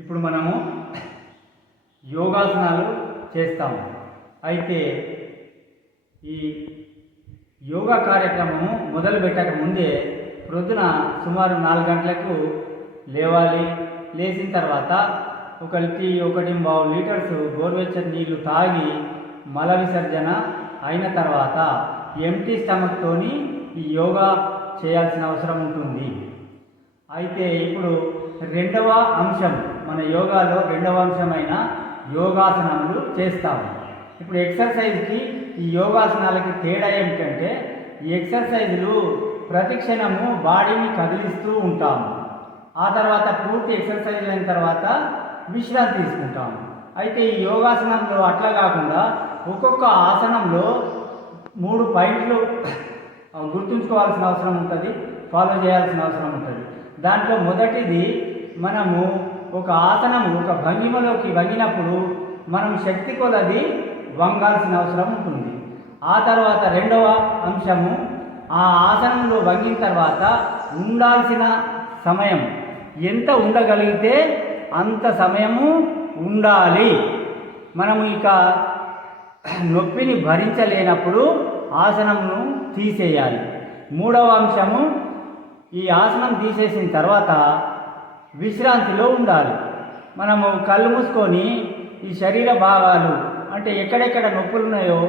ఇప్పుడు మనము యోగాసనాలు చేస్తాము. అయితే ఈ యోగా కార్యక్రమము మొదలు పెట్టక ముందే ప్రొద్దున సుమారు 4 గంటలకు లేవాలి. లేచిన తర్వాత 1.5 లీటర్స్ గోరువెచ్చని నీళ్లు తాగి మల విసర్జన అయిన తర్వాత ఎంటీ స్టమక్తోని ఈ యోగా చేయాల్సిన అవసరం ఉంటుంది. అయితే ఇప్పుడు రెండవ అంశం, మన యోగాలో రెండవ అంశమైన యోగాసనములు చేస్తాము. ఇప్పుడు ఎక్సర్సైజ్కి ఈ యోగాసనాలకి తేడా ఏమిటంటే, ఈ ఎక్సర్సైజులు ప్రతి క్షణము బాడీని కదిలిస్తూ ఉంటాము. ఆ తర్వాత పూర్తి ఎక్సర్సైజ్ అయిన తర్వాత విశ్రాంతి తీసుకుంటాము. అయితే ఈ యోగాసనంలో అట్లా కాకుండా ఒక్కొక్క ఆసనంలో 3 పాయింట్లు గుర్తుంచుకోవాల్సిన అవసరం ఉంటుంది, ఫాలో చేయాల్సిన అవసరం ఉంటుంది. దాంట్లో మొదటిది, మనము ఒక ఆసనము ఒక భంగిమలోకి వంగినప్పుడు మనం శక్తి కొలది వంగాల్సిన అవసరం ఉంటుంది. ఆ తర్వాత రెండవ అంశము, ఆ ఆసనంలో వంగిన తర్వాత ఉండాల్సిన సమయం ఎంత ఉండగలిగితే అంత సమయము ఉండాలి. మనము ఇక నొప్పిని భరించలేనప్పుడు ఆసనంను తీసేయాలి. మూడవ అంశము, ఈ ఆసనం తీసేసిన తర్వాత విశ్రాంతిలో ఉండాలి. మనము కళ్ళు మూసుకొని ఈ శరీర భాగాలు అంటే ఎక్కడెక్కడ నొప్పులు ఉన్నాయో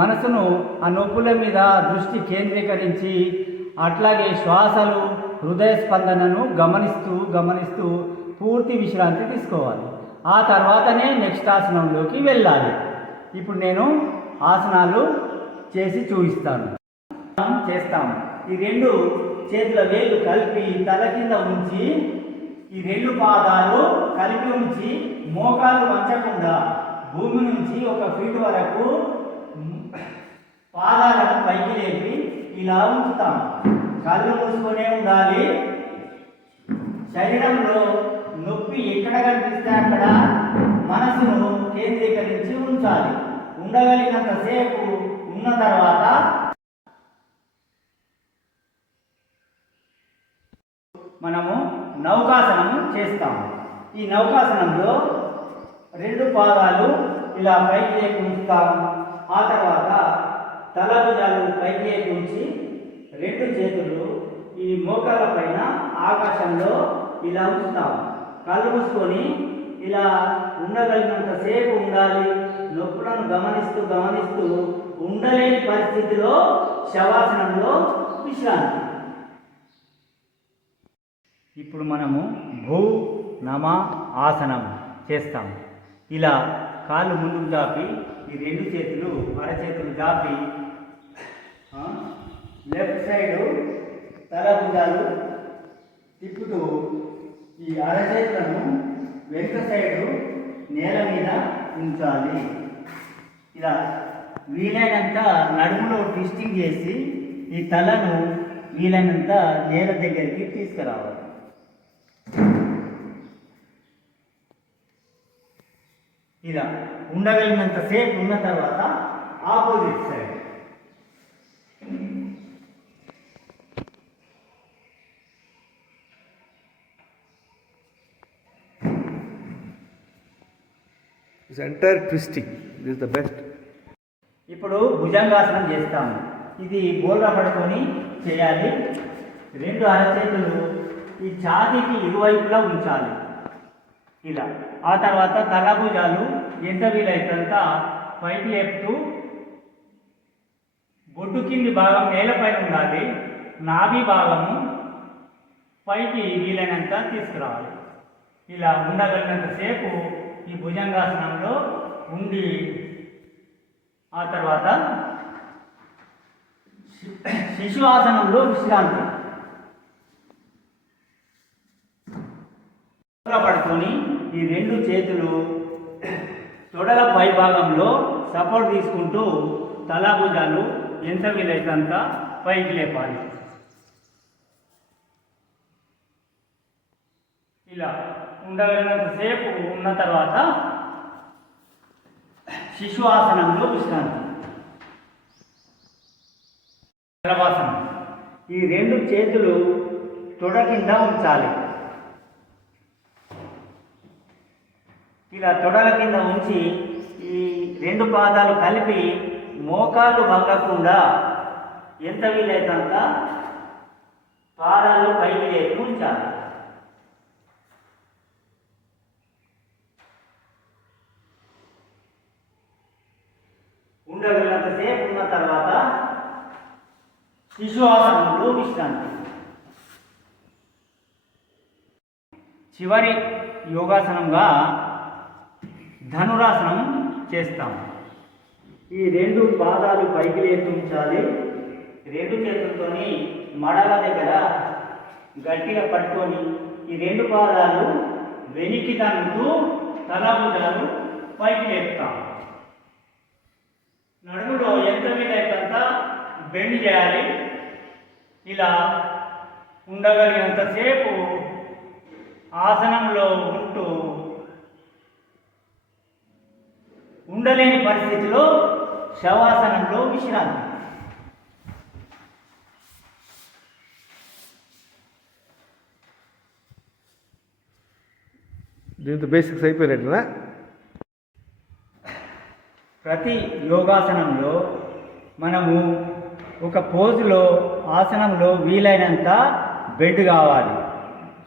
మనసును ఆ నొప్పుల మీద దృష్టి కేంద్రీకరించి అట్లాగే శ్వాసలు హృదయ స్పందనను గమనిస్తూ పూర్తి విశ్రాంతి తీసుకోవాలి. ఆ తర్వాతనే నెక్స్ట్ ఆసనంలోకి వెళ్ళాలి. ఇప్పుడు నేను ఆసనాలు చేసి చూపిస్తాను. చేస్తాము. ఈ 2 చేతుల వేళ్ళు కలిపి తల కింద ఉంచి, ఈ 2 పాదాలు కలిపి ఉంచి మోకాళ్ళు వంచకుండా భూమి నుంచి 1 ఫీట్ వరకు పాదాలను పైకి లేపి ఇలా ఉంచుతాం. కళ్ళు మూసుకొనే ఉండాలి. శరీరంలో నొప్పి ఎక్కడ కనిపిస్తే అక్కడ మనసును కేంద్రీకరించి ఉంచాలి. ఉండగలిగినంతసేపు ఉన్న తర్వాత మనము నౌకాసనము చేస్తాము. ఈ నౌకాసనంలో 2 పాదాలు ఇలా పైకి లేపి ఉంచుతాము. ఆ తర్వాత తల భుజాలు పైకి లేపి ఉంచి 2 చేతులు ఈ మోకాళ్ళ పైన ఆకాశంలో ఇలా ఉంచుతాము. కళ్ళు మూసుకొని ఇలా ఉండగలిగినంతసేపు ఉండాలి. నొప్పులను గమనిస్తూ ఉండలేని పరిస్థితిలో శవాసనంలో విశ్రాంతి. ఇప్పుడు మనము భూ నమ ఆసనం చేస్తాము. ఇలా కాళ్ళు ముందుకు జాపి ఈ 2 చేతులు అరచేతులు జాపి లెఫ్ట్ సైడు తల భుజాలు తిప్పుతూ ఈ అరచేతులను వెనుక సైడు నేల మీద ఉంచాలి. ఇలా వీలైనంత నడుములో ట్విస్టింగ్ చేసి ఈ తలను వీలైనంత నేల దగ్గరికి తీసుకురావాలి. ఇలా ఉండగలిగినంత సేపు ఉన్న తర్వాత opposite side entire twisting, this is the best. ఇప్పుడు భుజంగాసనం చేస్తాము. ఇది బోల్గా పడుకొని చేయాలి. 2 అరచేతులు ఈ ఛాతీకి ఇరువైపులా ఉంచాలి. ఇలా ఆ తర్వాత తల భుజాలు ఎంత వీలైనంత పైకి లేపుతూ బొడ్డు కింది భాగం నేలపైన ఉండాలి. నాభి భాగము పైకి వీలైనంత తీసుకురావాలి. ఇలా ఉండగలిగినంతసేపు ఈ భుజంగాసనంలో ఉండి ఆ తర్వాత శిశువాసనంలో విశ్రాంతి. పడుకొని ఈ 2 చేతులు తొడల పై భాగంలో సపోర్ట్ తీసుకుంటూ తల భుజాలు ఎంత వీలైనంత పైకి లేపాలి. ఇలా ఉండగలిగినంతసేపు ఉన్న తర్వాత శిశువాసనంలో విశ్రాంతి. శలభాసనం. ఈ 2 చేతులు తొడ కింద ఉంచాలి. ఇలా తొడల కింద ఉంచి ఈ రెండు పాదాలు కలిపి మోకాళ్ళు వంగకుండా ఎంత వీలైతే అంత పాదాలు పైకి లేపి ఉంచాలి. ఉండగలిగినంతసేపు ఉన్న తర్వాత శిశువాసనంలో విశ్రాంతి. చివరి యోగాసనంగా ధనురాసనం చేస్తాం. ఈ రెండు పాదాలు పైకి లేపి ఉంచాలి. రెండు చేతులతోని మడల దగ్గర గట్టిగా పట్టుకొని ఈ రెండు పాదాలు వెనక్కి తంటూ తల భుజాలు పైకి లేపుతాం. నడుములో ఎంత వీలైతే అంత బెండ్ చేయాలి. ఇలా ఉండగలిగినంతసేపు ఆసనంలో ఉంటూ ఉండలేని పరిస్థితిలో శవాసనంలో విశ్రాంతి. దీంతో బేసిక్స్ అయిపోయినట్టునా? ప్రతి యోగాసనంలో మనము ఒక పోజులో ఆసనంలో వీలైనంత బెండ్ కావాలి.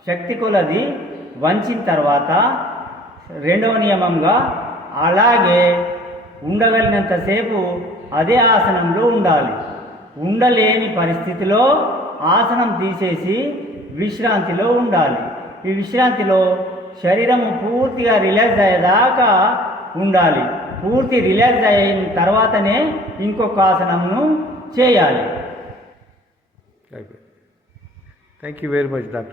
శక్తి కొలది వంచిన తర్వాత రెండవ నియమంగా అలాగే ఉండగలిగినంతసేపు అదే ఆసనంలో ఉండాలి. ఉండలేని పరిస్థితిలో ఆసనం తీసేసి విశ్రాంతిలో ఉండాలి. ఈ విశ్రాంతిలో శరీరము పూర్తిగా రిలాక్స్ అయ్యేదాకా ఉండాలి. పూర్తి రిలాక్స్ అయిన తర్వాతనే ఇంకొక ఆసనమును చేయాలి. Thank you very much doctor.